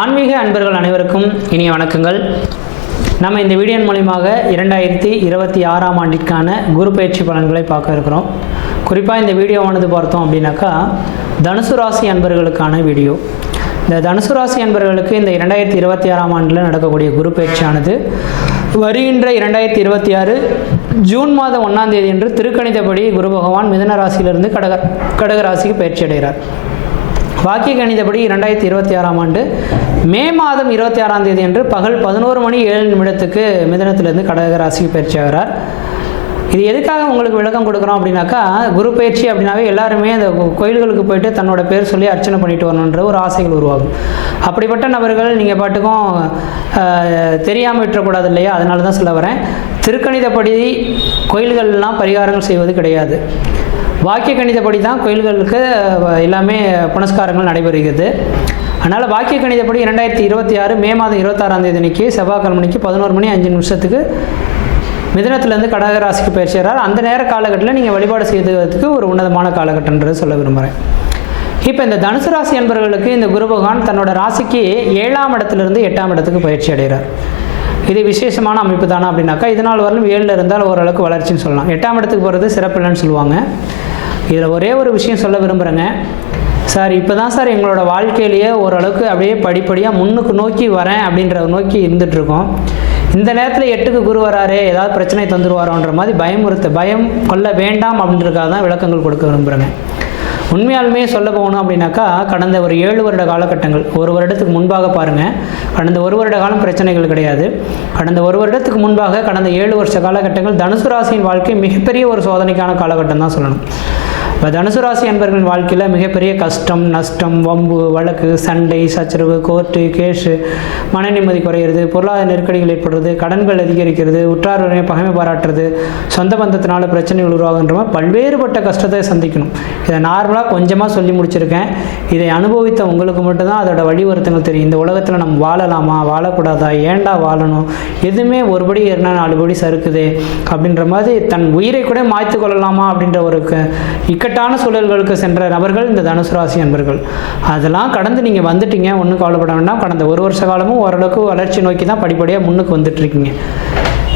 ஆன்மீக அன்பர்கள் அனைவருக்கும் இனிய வணக்கங்கள். நம்ம இந்த வீடியோ மூலமாக 2026ஆம் ஆண்டிற்கான குரு பயிற்சி பலன்களை பார்க்க இருக்கிறோம். குறிப்பாக இந்த வீடியோவானது பார்த்தோம் அப்படின்னாக்கா தனுசு ராசி அன்பர்களுக்கான வீடியோ. இந்த தனுசு ராசி அன்பர்களுக்கு இந்த 2026ஆம் ஆண்டில் நடக்கக்கூடிய குரு பயிற்சியானது வருகின்ற 2026 ஜூன் மாதம் 1ஆம் தேதி என்று திருக்கணிதப்படி குரு பகவான் மிதுன ராசியிலிருந்து கடக ராசிக்கு பயிற்சி அடைகிறார். வாக்கிய கணிதப்படி 2026ஆம் ஆண்டு மே மாதம் 26ஆம் தேதி என்று பகல் 11:07 மிதுனத்திலிருந்து கடக ராசிக்கு பயிற்சி ஆகிறார். இது எதுக்காக உங்களுக்கு விளக்கம் கொடுக்குறோம் அப்படின்னாக்கா, குரு பயிற்சி அப்படின்னாவே எல்லாருமே அந்த கோயில்களுக்கு போயிட்டு தன்னோட பேர் சொல்லி அர்ச்சனை பண்ணிட்டு வரணுன்ற ஒரு ஆசைகள் உருவாகும். அப்படிப்பட்ட நபர்கள் நீங்கள் பாட்டுக்கும் தெரியாமல் விட்டுறக்கூடாது இல்லையா? அதனால தான் சொல்ல வரேன். திருக்கணிதப்படி கோயில்கள்லாம் பரிகாரங்கள் செய்வது கிடையாது. வாக்கிய கணிதப்படி தான் கோயில்களுக்கு எல்லாமே புனஸ்காரங்கள் நடைபெறுகிறது. அதனால் வாக்கிய கணிதப்படி 2026 மே மாதம் 26ஆம் தேதி அன்றைக்கி செவ்வாய்க்கிழமைக்கு 11:05 மிதுனத்திலேருந்து கடக ராசிக்கு பயிற்சியார். அந்த நேர காலகட்டத்தில் நீங்கள் வழிபாடு செய்வதற்கு ஒரு உன்னதமான காலகட்டன்றது சொல்ல விரும்புகிறேன். இப்போ இந்த தனுசு ராசி என்பவர்களுக்கு இந்த குரு பகவான் தன்னோட ராசிக்கு 7ஆம் இடத்துலேருந்து 8ஆம் இடத்துக்கு பயிற்சி அடைகிறார். இது விசேஷமான அமைப்பு தானே அப்படின்னாக்கா, இதனால் வரலும் 7ல் இருந்தால் ஓரளவுக்கு வளர்ச்சின்னு சொல்லலாம். 8ஆம் இடத்துக்கு போகிறது சிறப்பில்லைன்னு சொல்லுவாங்க. இதில் ஒரே ஒரு விஷயம் சொல்ல விரும்புகிறேங்க சார். இப்போ தான் சார் எங்களோட வாழ்க்கையிலேயே ஓரளவுக்கு அப்படியே படிப்படியாக முன்னுக்கு நோக்கி வரேன் அப்படின்ற நோக்கி இருந்துகிட்ருக்கோம். இந்த நேரத்தில் 8க்கு குரு வராரே, ஏதாவது பிரச்சனை தந்துருவாரோன்ற மாதிரி பயம் கொள்ள வேண்டாம் அப்படின்றதுக்காக தான் விளக்கங்கள் கொடுக்க விரும்புகிறேங்க. உண்மையாலுமே சொல்ல போகணும் அப்படின்னாக்கா, கடந்த ஒரு 7 வருட காலகட்டங்கள், ஒரு வருடத்துக்கு முன்பாக பாருங்கள், கடந்த ஒரு வருட காலம் பிரச்சனைகள் கிடையாது. கடந்த ஒரு வருடத்துக்கு முன்பாக கடந்த 7 வருஷ காலகட்டங்கள் தனுசு ராசியின் வாழ்க்கை மிகப்பெரிய ஒரு சோதனைக்கான காலகட்டம் தான் சொல்லணும். இப்போ தனுசு ராசி அன்பர்களின் வாழ்க்கையில் மிகப்பெரிய கஷ்டம், நஷ்டம், வம்பு, வழக்கு, சண்டை, சச்சரவு, கோர்ட்டு, கேஸு, மன நிம்மதி குறையிறது, பொருளாதார நெருக்கடிகள் ஏற்படுறது, கடன்கள் அதிகரிக்கிறது, உற்றார் பகைமை பாராட்டுறது, சொந்த பந்தத்தினால பிரச்சனைகள் உருவாகுன்ற மாதிரி பல்வேறுபட்ட கஷ்டத்தை சந்திக்கணும். இதை நார்மலாக கொஞ்சமாக சொல்லி முடிச்சிருக்கேன். இதை அனுபவித்த உங்களுக்கு மட்டும்தான் அதோட வழிவருத்தங்கள் தெரியும். இந்த உலகத்தில் நம்ம வாழலாமா, வாழக்கூடாதா, ஏண்டா வாழணும், எதுவுமே ஒருபடி ஏறினா 4 படி சறுக்குது அப்படின்ற மாதிரி தன் உயிரை கூட மாய்த்து கொள்ளலாமா அப்படின்ற ஒரு இக்கட்டான சூழல்களுக்கு சென்ற நபர்கள் இந்த தனுசு ராசி அன்பர்கள். அதெல்லாம் கடந்து நீங்கள் வந்துட்டீங்க, ஒன்றும் கவலைப்பட வேண்டாம். கடந்த ஒரு வருஷ காலமும் ஓரளவுக்கு வளர்ச்சி நோக்கி தான் படிப்படியாக முன்னுக்கு வந்துட்டுருக்கீங்க.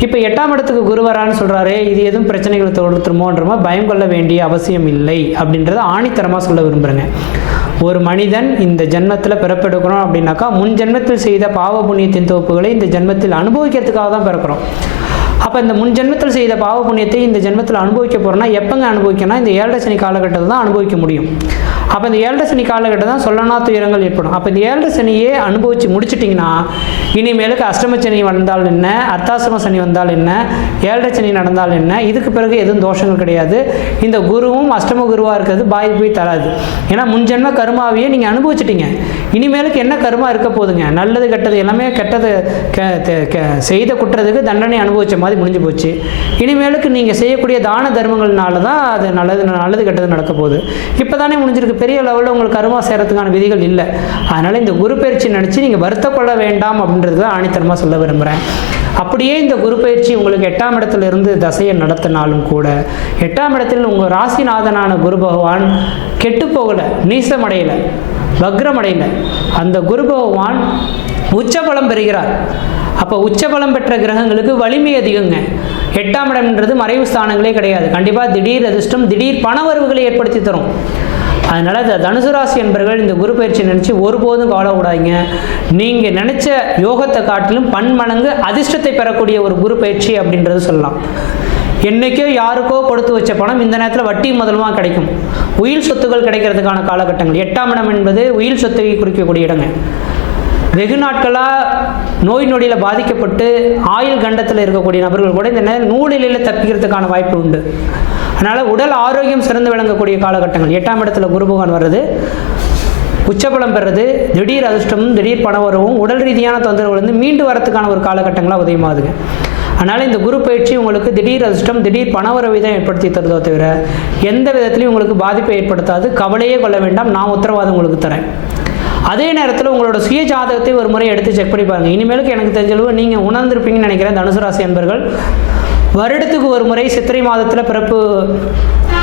இப்போ 8ஆம் இடத்துக்கு குரு வரான்னு சொல்கிறாரு, இது எதுவும் பிரச்சனைகளை தொடுத்துருமோன்ற மாதிரி பயம் கொள்ள வேண்டிய அவசியம் இல்லை அப்படின்றத ஆணித்தரமாக சொல்ல விரும்புகிறேங்க. ஒரு மனிதன் இந்த ஜென்மத்தில் பிறப்பெடுக்கணும் அப்படின்னாக்கா, முன் ஜென்மத்தில் செய்த பாவ புண்ணியத்தின் தொகுப்புகளை இந்த ஜென்மத்தில் அனுபவிக்கிறதுக்காக தான் பிறக்கிறோம். அப்போ இந்த முன் ஜென்மத்தில் செய்த பாவ புண்ணியத்தை இந்த ஜென்மத்தில் அனுபவிக்க போகிறோன்னா எப்போங்க அனுபவிக்கணும்? இந்த 7 சனி காலகட்டத்தில் தான் அனுபவிக்க முடியும். அப்போ இந்த 7 சனி காலகட்டம் தான் சொல்லனா துயரங்கள் ஏற்படும். அப்போ இந்த 7 சனியே அனுபவித்து முடிச்சிட்டிங்கன்னா இனிமேலுக்கு அஷ்டம சனி வந்தால் என்ன, அர்த்தாசிரம சனி வந்தால் என்ன, 7 சனி நடந்தால் என்ன, இதுக்கு பிறகு எதுவும் தோஷங்கள் கிடையாது. இந்த குருவும் அஷ்டம குருவாக இருக்கிறது பாய் போய் தராது. ஏன்னா முன் ஜென்ம கருமாவையே நீங்கள் அனுபவிச்சிட்டிங்க. இனிமேலுக்கு என்ன கருமா இருக்க போதுங்க? நல்லது கெட்டது எல்லாமே கெட்டது செய்த குற்றத்துக்கு தண்டனை அனுபவித்த மாதிரி முடிஞ்சு போச்சு. இனிமேலுக்கு நீங்கள் செய்யக்கூடிய தான தர்மங்கள்னால தான் அது நல்லது கெட்டது நடக்க போகுது. இப்போ தானே முடிஞ்சிருக்கு. பெரிய லெவலில் உங்களுக்கு கருமா சேரத்துக்கான விதிகள் இல்லை. அதனால் இந்த குரு பயிற்சி நினச்சி நீங்கள் வருத்தப்பட வேண்டாம் அப்படின்றது தான் ஆணித்தரமாக சொல்ல விரும்புகிறேன். அப்படியே இந்த குரு பயிற்சி உங்களுக்கு 8ஆம் இடத்துல இருந்து தசையை நடத்தினாலும் கூட 8ஆம் இடத்தில் உங்கள் ராசிநாதனான குரு பகவான் கெட்டு போகலை, நீசமடையலை, வக்ரமடையலை. அந்த குரு பகவான் உச்சபலம் பெறுகிறார். அப்போ உச்சபலம் பெற்ற கிரகங்களுக்கு வலிமை அதிகங்க. 8ஆம் இடம்ன்றது மறைவு ஸ்தானங்களே கிடையாது. கண்டிப்பாக திடீர் அதிர்ஷ்டம், திடீர் பணவரவுகளை ஏற்படுத்தி தரும். அதனால் இந்த தனுசு ராசி என்பவர்கள் இந்த குரு பயிற்சி நினச்சி ஒருபோதும் கவலைப்படாதீங்க. நீங்கள் நினச்ச யோகத்தை காட்டிலும் பன்மடங்கு அதிர்ஷ்டத்தை பெறக்கூடிய ஒரு குரு பயிற்சி அப்படின்றது சொல்லலாம். என்றைக்கோ யாருக்கோ கொடுத்து வச்ச பணம் இந்த நேரத்தில் வட்டி முதலுமா கிடைக்கும். உயில் சொத்துக்கள் கிடைக்கிறதுக்கான காலகட்டங்கள். 8ஆம் இடம் என்பது உயில் சொத்தை குறிக்கக்கூடிய இடங்க. வெகு நாட்களாக நோய் நொடியில் பாதிக்கப்பட்டு ஆயுள் கண்டத்தில் இருக்கக்கூடிய நபர்கள் கூட இந்த நேரம் நூலிலையில் தப்பிக்கிறதுக்கான வாய்ப்பு உண்டு. அதனால் உடல் ஆரோக்கியம் சிறந்து விளங்கக்கூடிய காலகட்டங்கள். 8ஆம் இடத்துல குரு பகவான் வர்றது, உச்சபலம் பெறுறது, திடீர் அதிர்ஷ்டமும் திடீர் பண வரவும் உடல் ரீதியான தொந்தரவுலேருந்து மீண்டு வரத்துக்கான ஒரு காலகட்டங்களாக உதயமாகுதுங்க. அதனால் இந்த குரு பயிற்சி உங்களுக்கு திடீர் அதிர்ஷ்டம், திடீர் பணவரவை தான் ஏற்படுத்தி தருதோ தவிர எந்த விதத்துலையும் உங்களுக்கு பாதிப்பை ஏற்படுத்தாது. கவலையே கொள்ள வேண்டாம், நான் உத்தரவாதம் உங்களுக்கு தரேன். அதே நேரத்தில் உங்களோட சுய ஜாதகத்தை ஒரு முறை எடுத்து செக் பண்ணி பாருங்கள். இனிமேலுக்கு எனக்கு தெரிஞ்சளவு நீங்கள் உணர்ந்திருப்பீங்கன்னு நினைக்கிறேன். தனுசு ராசி என்பர்கள் வருடத்துக்கு ஒரு முறை சித்திரை மாதத்தில் பிறப்பு,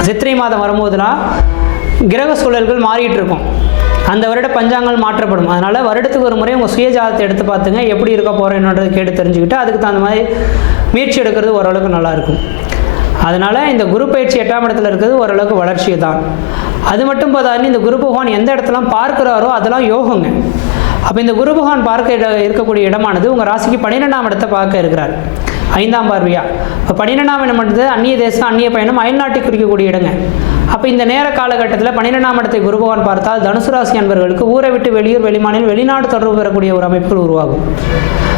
சித்திரை மாதம் வரும்போதுலாம் கிரக சூழல்கள் மாறிட்டு இருக்கும். அந்த வருட பஞ்சாங்கம் மாற்றப்படும். அதனால் வருடத்துக்கு ஒரு முறை உங்கள் சுய ஜாதகத்தை எடுத்து பார்த்துங்க, எப்படி இருக்க போகிறேன்றது கேட்டு தெரிஞ்சுக்கிட்டு அதுக்கு தகுந்த மாதிரி முயற்சி எடுக்கிறது ஓரளவுக்கு நல்லாயிருக்கும். அதனால் இந்த குரு பயிற்சி 8ஆம் இடத்துல இருக்கிறது ஓரளவுக்கு வளர்ச்சி தான். அது மட்டும் போதாது, இந்த குரு பகவான் எந்த இடத்துலாம் பார்க்குறாரோ அதெல்லாம் யோகங்க. அப்போ இந்த குரு பகவான் பார்க்க இருக்கக்கூடிய இடமானது உங்கள் ராசிக்கு 12ஆம் இடத்தை பார்க்க இருக்கிறார், 5ஆம் பார்வையாக. இப்போ 12ஆம் இடம் வந்து அந்நிய தேசம், அந்நிய பயணம், அயல்நாட்டை குறிக்கக்கூடிய இடங்க. அப்போ இந்த நேர காலகட்டத்தில் 12ஆம் இடத்தை குரு பகவான் பார்த்தால் தனுசு ராசி அன்பர்களுக்கு ஊரை விட்டு வெளியூர், வெளிமாநிலம், வெளிநாடு தொடர்பு பெறக்கூடிய ஒரு அமைப்புகள் உருவாகும்.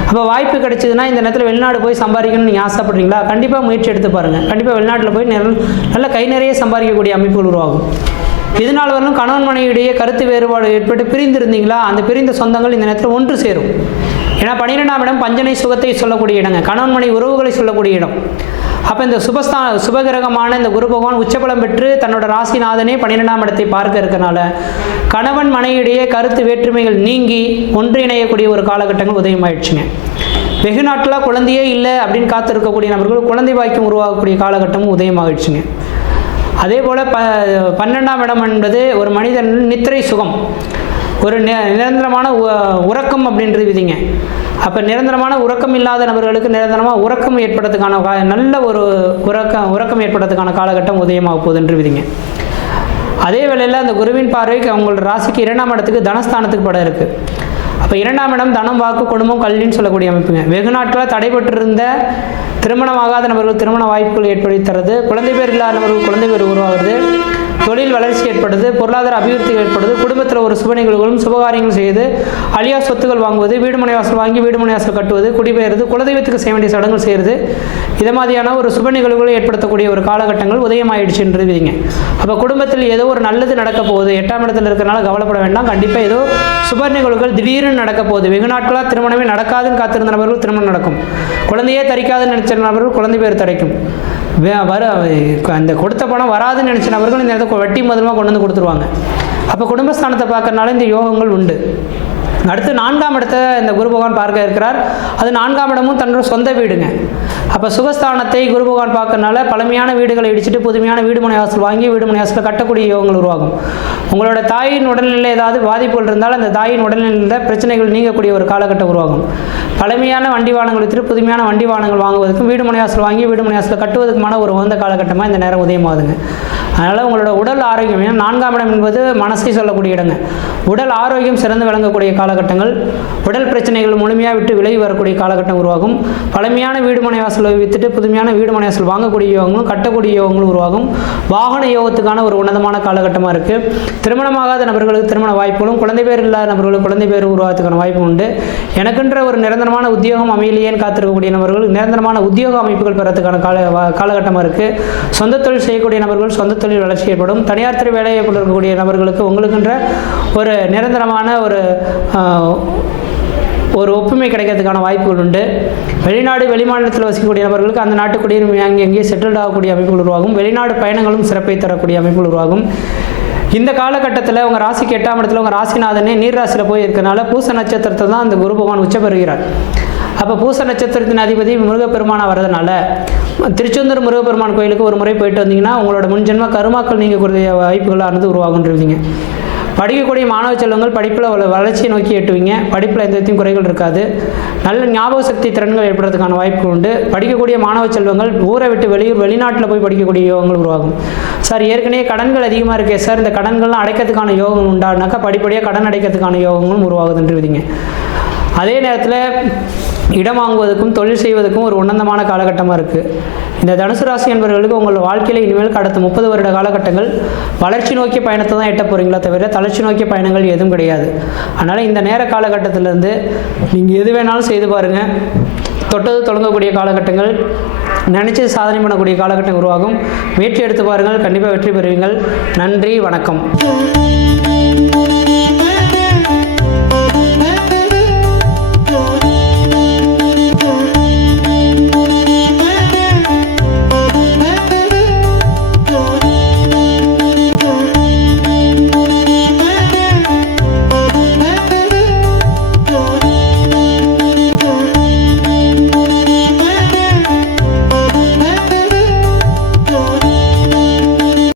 அப்போ வாய்ப்பு கிடைச்சதுன்னா இந்த நேரத்தில் வெளிநாடு போய் சம்பாதிக்கணும்னு நீங்கள் ஆசைப்படுறீங்களா, கண்டிப்பாக முயற்சி எடுத்து பாருங்கள். கண்டிப்பாக வெளிநாட்டில் போய் நல்ல கை நிறைய சம்பாதிக்கக்கூடிய அமைப்புகள் உருவாகும். இதனால் வரலும் கணவன் மனைவியிடையே கருத்து வேறுபாடு ஏற்பட்டு பிரிந்திருந்தீங்களா, அந்த பிரிந்த சொந்தங்கள் இந்த நேரத்தில் ஒன்று சேரும். ஏன்னா 12ஆம் இடம் பஞ்சனை சுகத்தை சொல்லக்கூடிய இடங்க, கணவன் மனைவி உறவுகளை சொல்லக்கூடிய இடம். அப்போ இந்த சுபகிரகமான இந்த குரு பகவான் உச்சபலம் பெற்று தன்னோட ராசிநாதனே 12ஆம் இடத்தை பார்க்க இருக்கனால கணவன் மனைவியிடையே கருத்து வேற்றுமைகள் நீங்கி ஒன்றிணையக்கூடிய ஒரு காலகட்டங்கள் உதயமாயிடுச்சுங்க. வெகு நாட்களாக குழந்தையே இல்லை அப்படின்னு காத்திருக்கக்கூடிய நபர்கள் குழந்தை பாக்கியம் உருவாகக்கூடிய காலகட்டமும் உதயமாகிடுச்சுங்க. அதே போல் 12ஆம் இடம் என்பது ஒரு மனிதன் நித்திரை சுகம், ஒரு நிரந்தரமான உறக்கம் அப்படின்றது விதிங்க. அப்போ நிரந்தரமான உறக்கம் இல்லாத நபர்களுக்கு நிரந்தரமாக உறக்கம் ஏற்படுறதுக்கான நல்ல ஒரு உறக்கம் ஏற்படுறதுக்கான காலகட்டம் உதயமாக போகுதுன்று விதிங்க. அதே வேளையில் அந்த குருவின் பார்வைக்கு அவங்களோட ராசிக்கு 2ஆம் இடத்துக்கு தனஸ்தானத்துக்கு படம் இருக்குது. அப்போ 2ஆம் இடம் தனம், வாக்கு, குடும்பம், கல்வின்னு சொல்லக்கூடிய அமைப்புங்க. வெகு நாட்களாக தடைபட்டிருந்த திருமணமாகாத நபர்கள் திருமண வாய்ப்புகள் ஏற்படுத்தி தரது, குழந்தை பேர் இல்லாத நபர்கள் குழந்தை பேர் உருவாகிறது, தொழில் வளர்ச்சி ஏற்படுது, பொருளாதார அபிவிருத்தி ஏற்படுது, குடும்பத்தில் ஒரு சுப நிகழ்வுகளும் சுபகாரியங்களும் செய்து அழியா சொத்துக்கள் வாங்குவது, வீடு மனை வாசல் வாங்கி வீடு மனை வாசல் கட்டுவது, குடிபெயர்றது, குலதெய்வத்துக்கு செய்ய வேண்டிய சடங்குகள் செய்கிறது, இதை மாதிரியான ஒரு சுப நிகழ்வுகளை ஏற்படுத்தக்கூடிய ஒரு காலகட்டங்கள் உதயமாயிடுச்சுன்றது விதிங்க. அப்போ குடும்பத்தில் ஏதோ ஒரு நல்லது நடக்க போகுது, 8ஆம் இடத்துல இருக்கிறனால கவலைப்பட வேண்டாம். கண்டிப்பாக ஏதோ சுப நிகழ்வுகள் திடீர்னு நடக்க போகுது. வெகு நாட்களாக திருமணமே நடக்காதுன்னு காத்திருந்த நபர்கள் திருமணம் நடக்கும், குழந்தையே தரிக்காதுன்னு நினைச்ச நபர்கள் குழந்தை பேர் தரைக்கும், அந்த கொடுத்த பணம் வராதுன்னு நினச்ச நபர்கள் இந்த இடத்துல வட்டி முதலமாக கொண்டு வந்து கொடுத்துருவாங்க. அப்போ குடும்பஸ்தானத்தை பார்க்கறனால இந்த யோகங்கள் உண்டு. அடுத்து 4ஆம் இடத்தை இந்த குரு பகவான் பார்க்க இருக்கிறார். அது 4ஆம் இடமும் தன்னோட சொந்த வீடுங்க. அப்போ சுகஸ்தானத்தை குரு பகவான் பார்க்கறனால பழமையான வீடுகளை இடிச்சிட்டு புதுமையான வீடு மனை வாசல் வாங்கி வீடு மனை வாசலில் கட்டக்கூடிய யோகங்கள் உருவாகும். உங்களோட தாயின் உடல்நிலை ஏதாவது பாதிப்புகள் இருந்தால் அந்த தாயின் உடல்நிலையில் பிரச்சனைகள் நீங்கக்கூடிய ஒரு காலகட்டம் உருவாகும். பழமையான வண்டி வாகனங்கள் விற்று புதுமையான வண்டி வாகனங்கள் வாங்குவதற்கும் வீடு மனை வாசல் வாங்கி வீடு மனை வாசலில் கட்டுவதற்குமான ஒரு உகந்த காலகட்டமாக இந்த நேரம் உதயமாகுதுங்க. அதனால் உங்களோட உடல் ஆரோக்கியம், ஏன்னா 4ஆம் இடம் என்பது மனசை சொல்லக்கூடிய இடங்க. உடல் ஆரோக்கியம் சிறந்து விளங்கக்கூடிய காலகட்டங்கள், உடல் பிரச்சனைகள் முழுமையாக விட்டு விலகி வரக்கூடிய காலகட்டம் உருவாகும். பழமையான வீடு மனை வாசலை விற்றுட்டு புதுமையான வீடு மனை வாசல் வாங்கக்கூடிய யோகங்களும் கட்டக்கூடிய யோகங்களும் உருவாகும். வாகன யோகத்துக்கான ஒரு உன்னதமான காலகட்டமாக இருக்குது. திருமணமாகாத நபர்களுக்கு திருமண வாய்ப்புகளும், குழந்தை பேர் இல்லாத நபர்களுக்கு குழந்தை பேர் உருவாகிறதுக்கான வாய்ப்பு உண்டு. எனக்குன்ற ஒரு நிரந்தரமான உத்தியோகம் அமையிலேன்னு காத்திருக்கக்கூடிய நபர்கள் நிரந்தரமான உத்தியோக அமைப்புகள் பெறத்துக்கான காலகட்டமாக இருக்குது. சொந்த தொழில் செய்யக்கூடிய நபர்கள் சொந்த தொழில் வளர்ச்சி ஏற்படும். தனியார் துறை வேலையை கொண்டிருக்கக்கூடிய நபர்களுக்கு உங்களுக்குன்ற ஒரு நிரந்தரமான ஒரு ஒப்புமை கிடைக்கிறதுக்கான வாய்ப்புகள் உண்டு. வெளிநாடு வெளிமாநிலத்தில் வசிக்கக்கூடிய நபர்களுக்கு அந்த நாட்டு குடியுரிமை அங்கேயே செட்டில்ட் ஆகக்கூடிய அமைப்புகள் உருவாகும். வெளிநாடு பயணங்களும் சிறப்பை தரக்கூடிய அமைப்புகள் உருவாகும். இந்த காலகட்டத்தில் உங்கள் ராசிக்கு 8ஆம் இடத்துல உங்கள் ராசிநாதனே நீர் ராசியில் போய் இருக்கனால பூச நட்சத்திரத்தை தான் அந்த குரு பகவான் உச்ச பெறுகிறார். அப்போ பூச நட்சத்திரத்தின் அதிபதி முருகப்பெருமானாக வரதுனால திருச்செந்தூர் முருகப்பெருமான் கோயிலுக்கு ஒரு முறை போயிட்டு வந்தீங்கன்னா உங்களோட முன்ஜென்ம கருமாக்கள் நீங்கக்கூடிய வாய்ப்புகளானது உருவாகுன்றீங்க. படிக்கக்கூடிய மாணவ செல்வங்கள் படிப்பில் வளர்ச்சியை நோக்கி எட்டுவீங்க. படிப்பில் எந்த விதத்தையும் குறைகள் இருக்காது. நல்ல ஞாபக சக்தி திறன்கள் ஏற்படுறதுக்கான வாய்ப்புகள் உண்டு. படிக்கக்கூடிய மாணவ செல்வங்கள் ஊரை விட்டு வெளிநாட்டில் போய் படிக்கக்கூடிய யோகங்கள் உருவாகும். சார் ஏற்கனவே கடன்கள் அதிகமாக இருக்கே சார், இந்த கடன்கள்லாம் அடைக்கிறதுக்கான யோகம் உண்டானாக்கா படிப்படியாக கடன் அடைக்கிறதுக்கான யோகங்களும் உருவாகுதுன்றீங்க. அதே நேரத்தில் இடம் வாங்குவதற்கும் தொழில் செய்வதற்கும் ஒரு உன்னதமான காலகட்டமாக இருக்குது. இந்த தனுசு ராசி என்பவர்களுக்கு உங்கள் வாழ்க்கையில் இனிமேல் அடுத்த 30 வருட காலகட்டங்கள் வளர்ச்சி நோக்கிய பயணத்தை தான் எட்ட போகிறீங்களா தவிர தளர்ச்சி நோக்கிய பயணங்கள் எதுவும் கிடையாது. அதனால் இந்த நேர காலகட்டத்திலேருந்து நீங்கள் எது வேணாலும் செய்து பாருங்கள். தொட்டது தொடங்கக்கூடிய காலகட்டங்கள், நினச்சி சாதனை பண்ணக்கூடிய காலகட்டம் உருவாகும். முயற்சி எடுத்து பாருங்கள், கண்டிப்பாக வெற்றி பெறுவீங்கள். நன்றி, வணக்கம்.